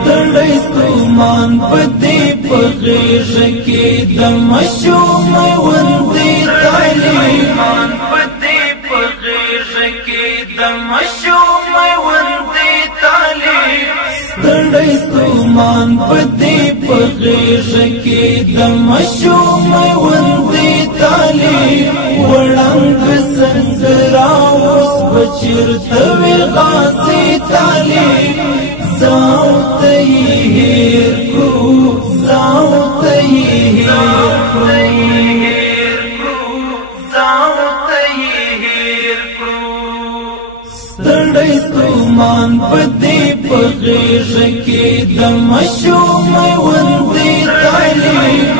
ستړی ستومان په دې په غېږ کې د ماشومۍ غوندې تعلیم په دې په غېږ کې د ماشومۍ غوندې تعلیم ستړی ستومان په دې په غېږ کې د ماشومۍ غوندې تعلیم وړانګ سنګرا اوس به چېرته وي غازي تعلیم زاو ته یې هېر کړو زاو ته یې هېر کړو زاو ته یې هېر کړو ستړی ستومان په دې په غېږ کې د ماشومۍ غوندې تعلیم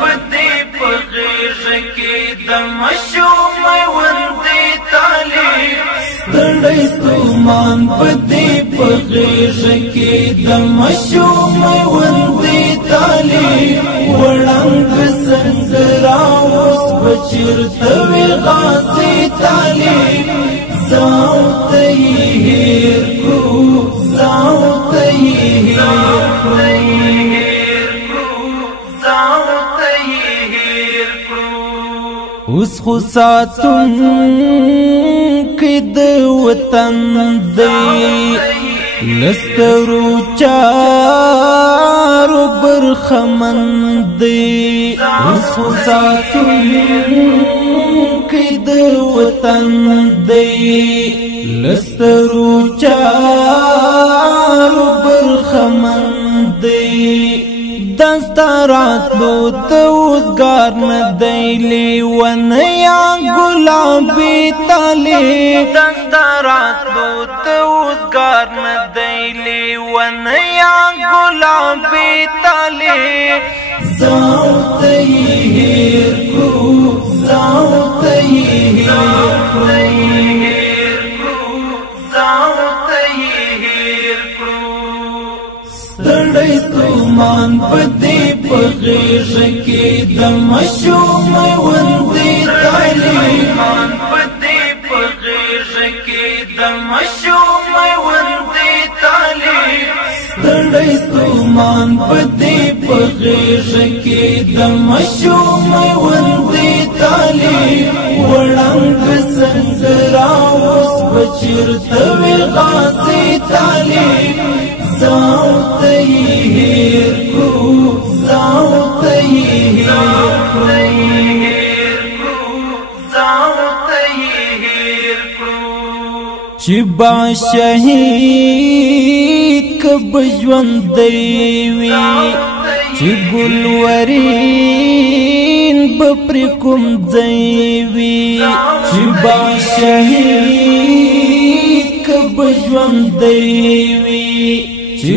په دې په غېږ کې د ماشومۍ غوندې تعلیم ستړی ستومان په دې په غېږ کې د ماشومۍ غوندې تعلیم وړانګ سنګرا اوس به چېرته وي غازي تعلیم زاو ته یې هېر کړو زاو ته یې هېر کړو زاو ته یې هېر کړو اوس خو ساتونکی د وطن دی لسترو چارو برخمن دی اوس خو ساتونکی د وطن دی لسترو چارو برخمن دی دستاراتلو توزگار ندی لیونیا گلابی طالب دستاراتلو توزگار ندی لیونیا گلابی طالب زاو ته یې هېر کړو زاو ته یې هېر کړو زاو ته یې هېر کړو ستړی ستومان په دې په غېږ کې د ماشومۍ غوندې تعلیم په دې په غېږ کې د ماشومۍ غوندې تعلیم ستړی ستومان په دې په غېږ کې د ماشومۍ غوندې تعلیم وړانګ سنګرا اوس به چېرته وي غازي تعلیم زاو ته یې هېر کړو زاو ته یې هېر کړو زاو ته یې هېر کړو چې با شهید کب ژوندی وي چې ګلورین به پرې کوم ځای وي چې با شهید کب ژوندی وي چې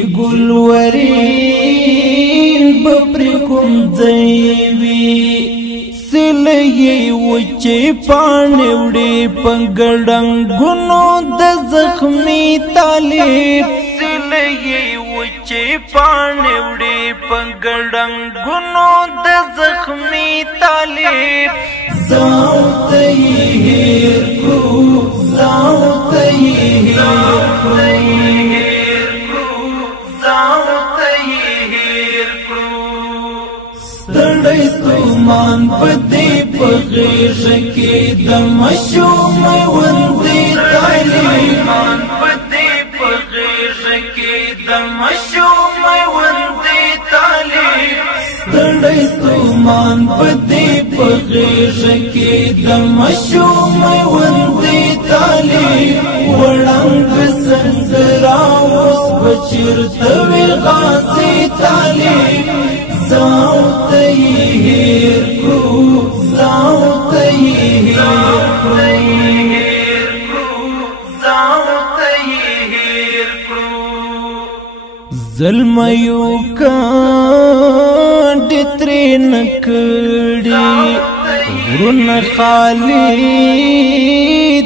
ګلورین به پرې کوم ځای وي سیلې یې وچې پاڼې وړې په ګړنګونو د زخمي طالب سیلې یې وچې پاڼې وړې په ګړنګونو د زخمي طالب زاو ته یې هېر کړو زاو ته یې هېر کړو زاو ته یې هېر کړو ستړی ستومان په دې په غېږ کې د ماشومۍ غوندې تعلیم په دې په غېږ کې د ماشومۍ غوندې تعلیم ستړی ستومان په دې په غېږ کې د ماشومۍ غوندې تعلیم وړانګ سنګرا اوس به چېرته وي غازي تعلیم زاو ته یې هېر کړو زاو ته یې هېر کړو زاو ته یې هېر کړو زلمیو کاڼې ترې نه کړي غرونه خالي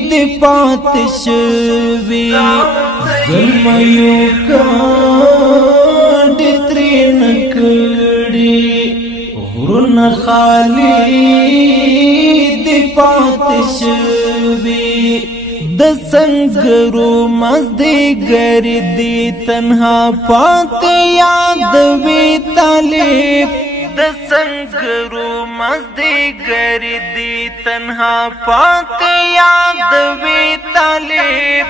دې پاتې شوي زلمیو کاڼې ترې نه کړي غرونه خالي دې پاتې شوي د سنگرو مازدیګر دی تنها پاتې یاد وی طالب د سنگرو مازدیګر دی تنها پاتې یاد وی طالب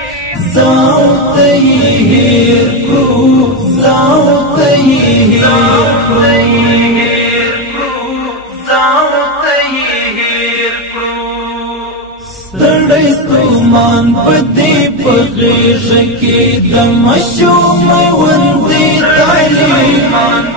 زاو ته هیر کړو زاو ته هیر ستړی ستومان په دې په غېږ کې د ماشوم غوندې طالب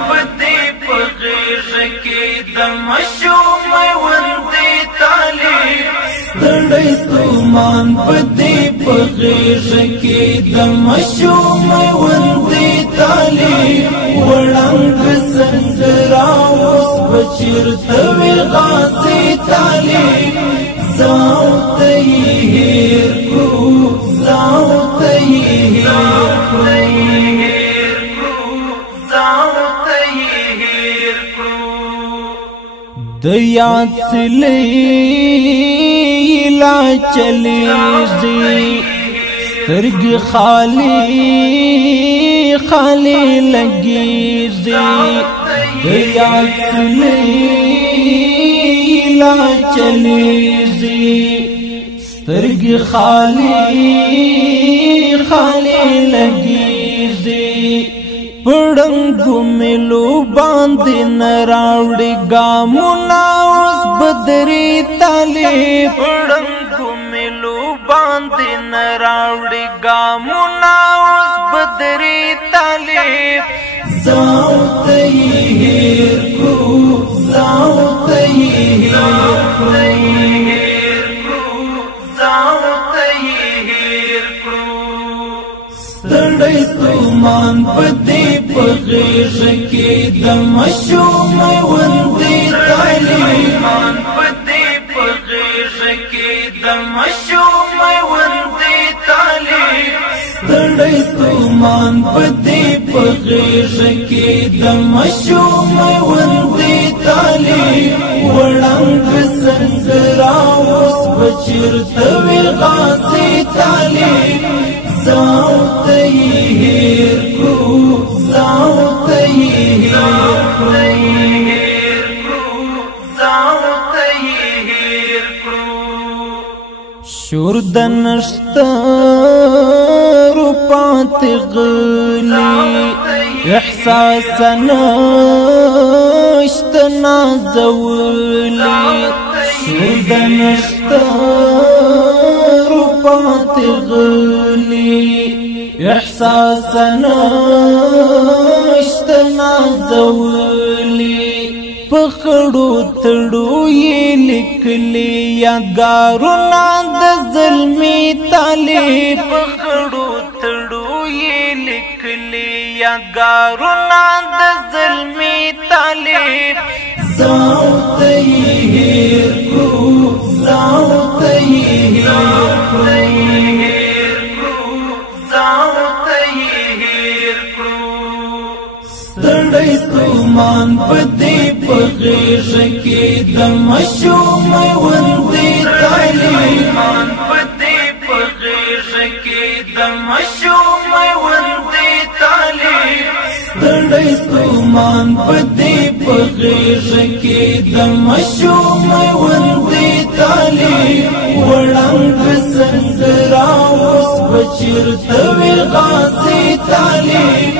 په دې په غېږ کې د ماشوم غوندې طالب ستړی ستومان په دې په غېږ کې د ماشوم غوندې طالب وړاندې څنګه راوس په چیرته وي غازي طالب زاو ته هیر کړو زاو ته هیر کړو زاو ته هیر کړو د یاد سلی لا چلیږي سترګې خالی خالی لګیږي د یاد سلی لا چلیږي سترګې خالی خالی لګیږي پړنګو ملو باندې نه راوړي ګامونه اوس بدري طالب پړنګو ملو باندې نه راوړي ګامونه اوس بدري طالب زاو ته هیر کړو زاو ته هیر کړو زاو ته هیر کړو ستړی ستومان په دې په غېږ کې د ماشوم غوندې طالب په دې په غېږ کې د ماشوم غوندې طالب ستړی ستومان په دې په غېږ کې د ماشوم غوندې طالب وړاندې څنګه راوس په چیرته وي غازي طالب زاو ته هیر کړو زاو ته هیر کړو زاو ته هیر کړو شور د نشترو پاتې غلي احساس نشته نازولی شور د نشترو پاتې غلي احساس نشته نازولی پخړو تړو یې لیکلي یادګارونه د ظلمي طالب پخړو تړو یې لیکلي یادګارونه د ظلمي طالب زاو ته هیر کړو زاو ته هیر کړو زاو ته هیر کړو ستړی ستومان په دې په غېږ کې د ماشوم غوندې طالب په دې په غېږ کې د ماشوم غوندې طالب ستړی ستومان په دې په غېږ کې د ماشوم غوندې طالب وړاندې څنګه راوس په چیرته وي غازي طالب